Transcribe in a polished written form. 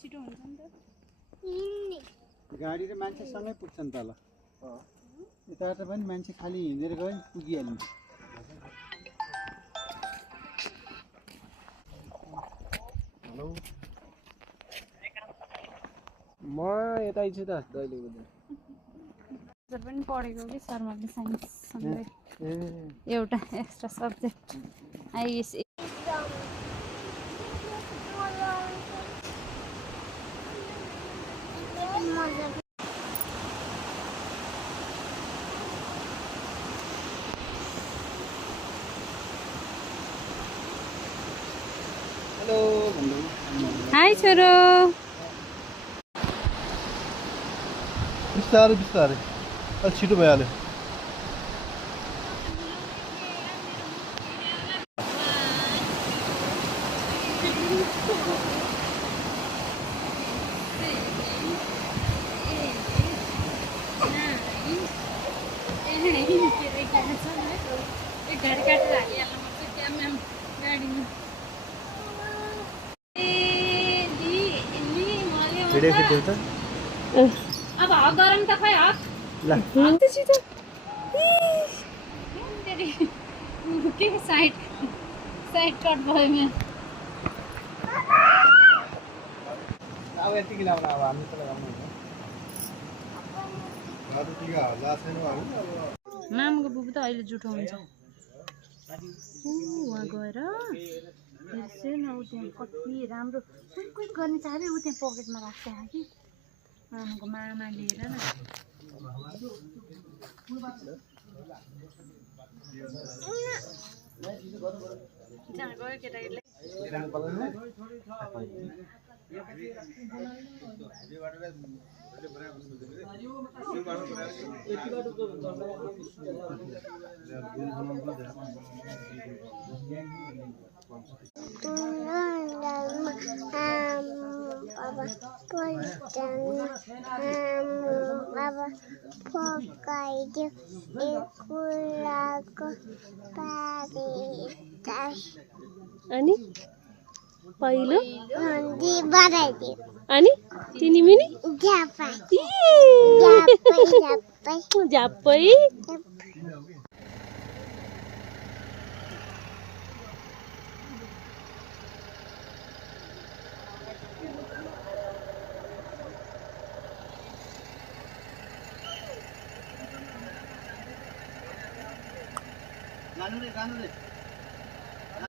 छिटो हुन्छ नि त गाडी र मान्छे सँगै पुग्छन् तल यताबाट पनि मान्छे खाली हिँडेर गयो नि पुगिहाल्नु हेलो म यतै छु त दैलेको पनि पढेको कि शर्माले साइन्स सँगै एउटा एक्स्ट्रा सब्जेक्ट आइएस हेलो भन्नु हाई छोरो बिस्तारै बिस्तारै अलि छिटो भइहाल्यो गाडी काटेर हालिहाल्नु पर्छ क्यामेरा गाडीमा भिडियो खिच्दिउ त अब हक गरौँ त खै हक ल के साइड कट भयो मेरो अब यतिकै लाउनु अब हामी त लगाउनु मामुको बुबु त अहिले जुठो हुन्छ उहाँ गएर हेर्छु न ऊ त्यहाँ कति राम्रो कुट गर्ने चाहँदै ऊ त्यहाँ पकेटमा राख्छ कि मामुको मामा लिएर न जहाँ गयो केटाकेटीले अनि पहिलो अनि तिनी मिनी झ्याप्पै जानु रे